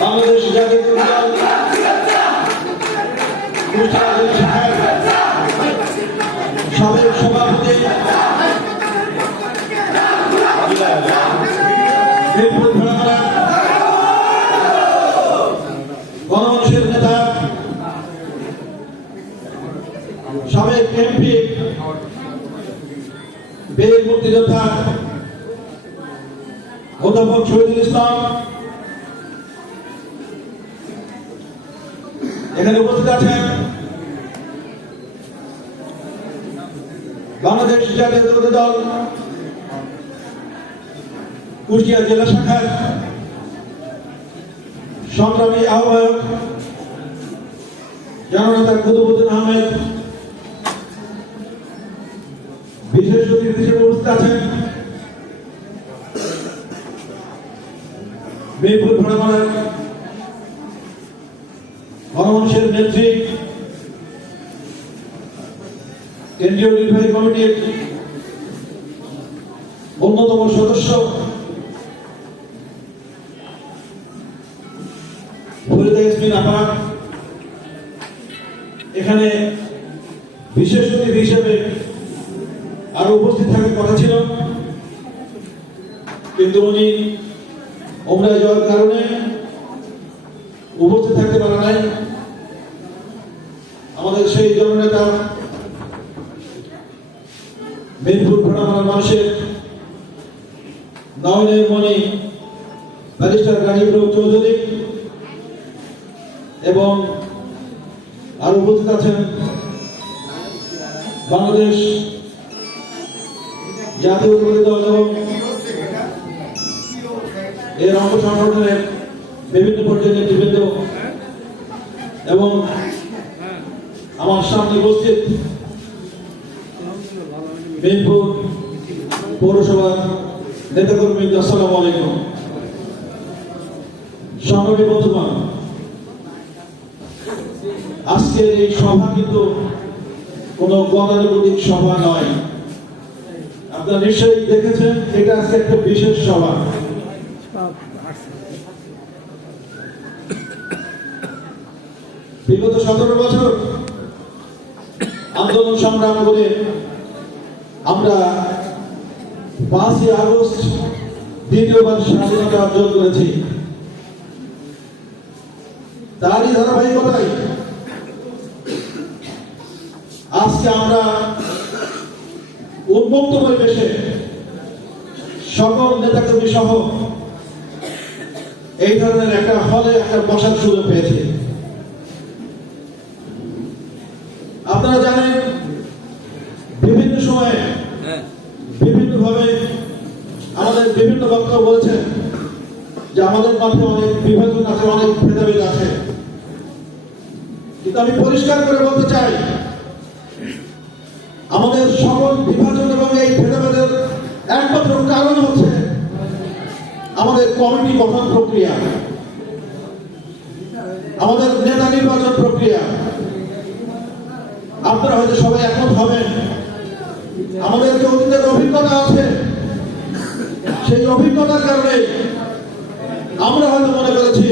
বাংলাদেশ জাতীয় সাবেক সভাপতি নেতা সাবেক এমপি বীর মুক্তিযোদ্ধা অধ্যাপক শহীদুল ইসলাম এখানে উপস্থিত আছেন বাংলাদেশ জাতীয় দল কুষ্টিয়া জেলা শাখার সংগ্রামী আহ্বায়ক জননেতা কুতুবুদ্দিন আহমেদ বিশেষ অতিথি হিসেবে উপস্থিত আছেন মেহপুর ভোড়ামারার গণমানুষের নেত্রী কেন্দ্রীয় নির্বাহী কমিটির অন্যতম সদস্য এখানে বিশেষ অতিথি হিসেবে আরও উপস্থিত থাকার কথা ছিল। কিন্তু উনি ওমরায় যাওয়ার কারণে উপস্থিত থাকতে পারে নাই। আমাদের সেই জননেতা মেদিনীপুর ভোড়ামার মানুষের নয়নের মণি ব্যারিস্টার গাজীপুর চৌধুরী এবং আর উপস্থিত আছেন বাংলাদেশ জাতীয় দল এবং এর অঙ্গ সংগঠনের বিভিন্ন পর্যায়ের নেতৃবৃন্দ এবং আমার সামনে উপস্থিত মেদিনীপুর পৌরসভার নেতাকর্মী, আসসালাম আলাইকুম। সংগ্রামী বন্ধুগণ, আজকের এই সভা কিন্তু কোনো গতানুগতিক সভা নয়। আপনারা নিশ্চয়ই দেখেছেন, এটা আজকে একটা বিশেষ সভা। বিগত সতেরো বছর আন্দোলন সংগ্রাম করে আমরা পাঁচই আগস্ট দ্বিতীয়বার স্বাধীনতা অর্জন করেছি। তারই ধারাবাহিকতায় আজকে আমরা উন্মুক্ত পরিবেশে সকল নেতাকর্মী সহ এই ধরনের একটা হলে একটা বসার সুযোগ পেয়েছি। আপনারা জানেন বিভিন্ন সময়ে বিভিন্ন ভাবে আমাদের বিভিন্ন বক্তব্য বলেছেন যে আমাদের মাঠে অনেক বিভাজন আছে অনেক ভেদাভেদ আছে। কিন্তু আমি পরিষ্কার করে বলতে চাই আমাদের সকল বিভাজন এবং এই ভেদাভেদের একমাত্র কারণ হচ্ছে আমাদের কমিটি গঠন প্রক্রিয়া আমাদের নেতা নির্বাচন প্রক্রিয়া। আপনারা হয়তো সবাই একমত হবেন। আমাদের যে অতীতের অভিজ্ঞতা আছে, সেই অভিজ্ঞতার কারণে আমরা হয়তো মনে করেছি,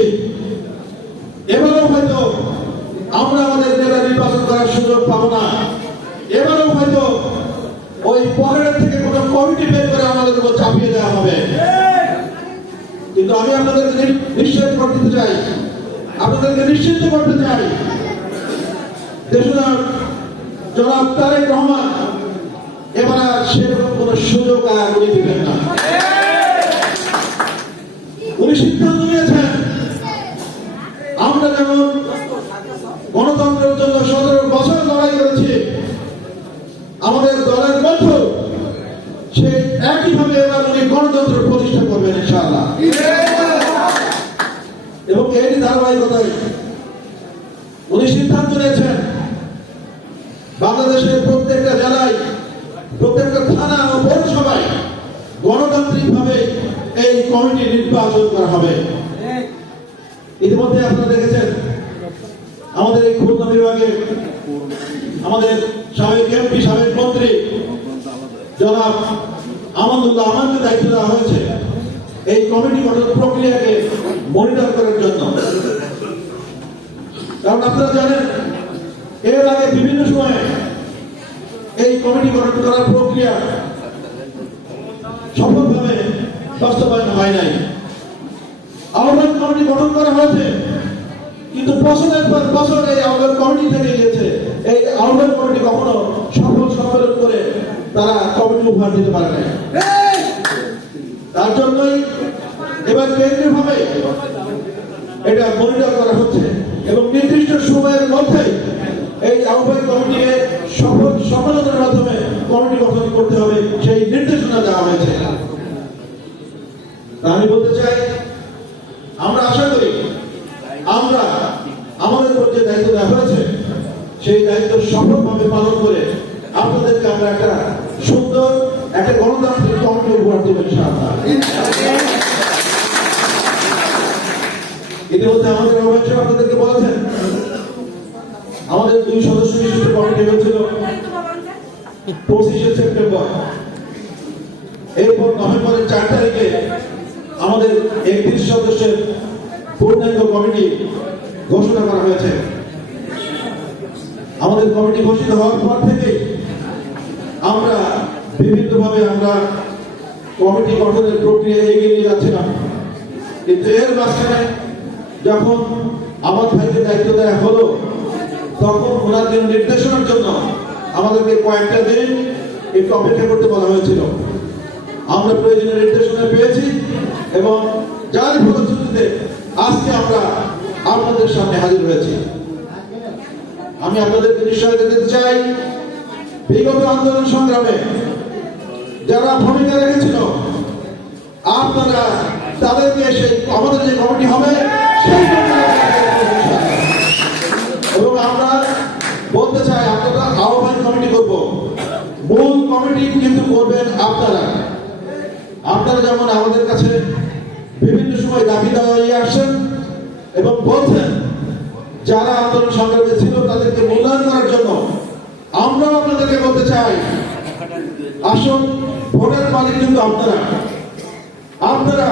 এবারেও হয়তো আমরা আমাদের নেতা নির্বাচন করার সুযোগ পাবো না। এবারেও হয়তো ওই পকেটের থেকে কোনো কমিটি বের করে আমাদের উপর চাপিয়ে দেওয়া হবে। কিন্তু আমি আপনাদেরকে নি- নিশ্চয় করতে চাই। আপনাদেরকে নিশ্চিত করতে চাই। দেশনার জনাব তারেক রহমান, এবার আর সেরকম কোন সুযোগ আর উনি দিবেন না। উনি সিদ্ধান্ত নিয়েছেন, আমরা যেমন গণতন্ত্রের জন্য সতেরো বছর লড়াই করেছি, আমাদের দলের মধ্যে সেই একইভাবে এবার উনি গণতন্ত্র প্রতিষ্ঠা করবেন ইনশাআল্লাহ। এবং এরই ধারাবাহিকতায় উনি সিদ্ধান্ত নিয়েছেন বাংলাদেশের প্রত্যেকটা জেলায়, প্রত্যেকটা থানা ও পৌরসভায় গণতান্ত্রিক ভাবে এই কমিটি নির্বাচন করা হবে। ইতিমধ্যে আপনারা দেখেছেন, আমাদের এই খুলনা বিভাগে আমাদের সাবেক এমপি সাবেক মন্ত্রী জনাব আমানুল্লাহ আমানকে দায়িত্ব দেওয়া হয়েছে এই কমিটি গঠন প্রক্রিয়াকে মনিটর করার জন্য। কারণ আপনারা জানেন বিভিন্ন সময়ে এই কমিটি গঠন করার প্রক্রিয়া সফলভাবে বাস্তবায়ন হয় নাই। আহ্বান কমিটি গঠন করা হয়েছে, কিন্তু বছরের পর বছর এই আহ্বান কমিটি থেকে গেছে এই আহ্বান কমিটি কখনো সফল সম্মেলন করে তারা কমিটি উপহার দিতে পারে নাই। তার জন্যই এবার কেন্দ্রীয়ভাবে এটা মনিটর করা হচ্ছে এবং নির্দিষ্ট সময়ের মধ্যে এই আহ্বায়ক কমিটিকে সফল সম্মেলনের মাধ্যমে কমিটি গঠন করতে হবে, সেই নির্দেশনা দেওয়া হয়েছে। আমি বলতে চাই, আমরা আশা করি আমরা আমাদের উপর যে দায়িত্ব দেওয়া হয়েছে, সেই দায়িত্ব সফলভাবে পালন করে আপনাদেরকে আমরা একটা সুন্দর, একটা গণতান্ত্রিক কমিটি উপহার দেবো ইতিমধ্যে আমাদের সাহেব আপনাদেরকে বলেছেন আমাদের দুই সদস্য বিশিষ্ট কমিটি হয়েছিল পঁচিশে সেপ্টেম্বর। এরপর নভেম্বরের চার তারিখে আমাদের একত্রিশ সদস্যের পূর্ণাঙ্গ কমিটি ঘোষণা করা হয়েছে। আমাদের কমিটি ঘোষিত হওয়ার পর থেকে আমরা বিভিন্নভাবে আমরা কমিটি গঠনের প্রক্রিয়া এগিয়ে নিয়ে যাচ্ছিলাম। কিন্তু এর মাঝখানে যখন আমার ভাইকে দায়িত্ব দেওয়া হলো তখন ওনার জন্য নির্দেশনার জন্য আমাদেরকে কয়েকটা দিন একটু অপেক্ষা করতে বলা হয়েছিল। আমরা প্রয়োজনীয় নির্দেশনা পেয়েছি এবং যার ফলশ্রুতিতে আজকে আমরা আপনাদের সামনে হাজির হয়েছি। আমি আপনাদেরকে নিশ্চয় দিতে চাই, বিগত আন্দোলন সংগ্রামে যারা ভূমিকা রেখেছিল, আপনারা তাদেরকে সেই, আমাদের যে কমিটি হবে, সেই মূল কমিটি কিন্তু করবেন আপনারা। আপনারা যেমন আমাদের কাছে বিভিন্ন সময় দাবি দেওয়া হয়ে আসছেন এবং বলছেন, যারা আন্দোলন সংগ্রামে ছিল তাদেরকে মূল্যায়ন করার জন্য, আমরাও আপনাদেরকে বলতে চাই, আসুন, ভোটের মালিক কিন্তু আপনারা। আপনারা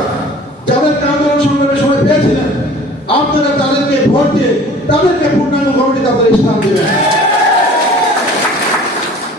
যাদেরকে আন্দোলন সংগ্রামের সময় পেয়েছিলেন, আপনারা তাদেরকে ভোট দিয়ে তাদেরকে পূর্ণাঙ্গ কমিটিতে আপনারা স্থান দেবেন।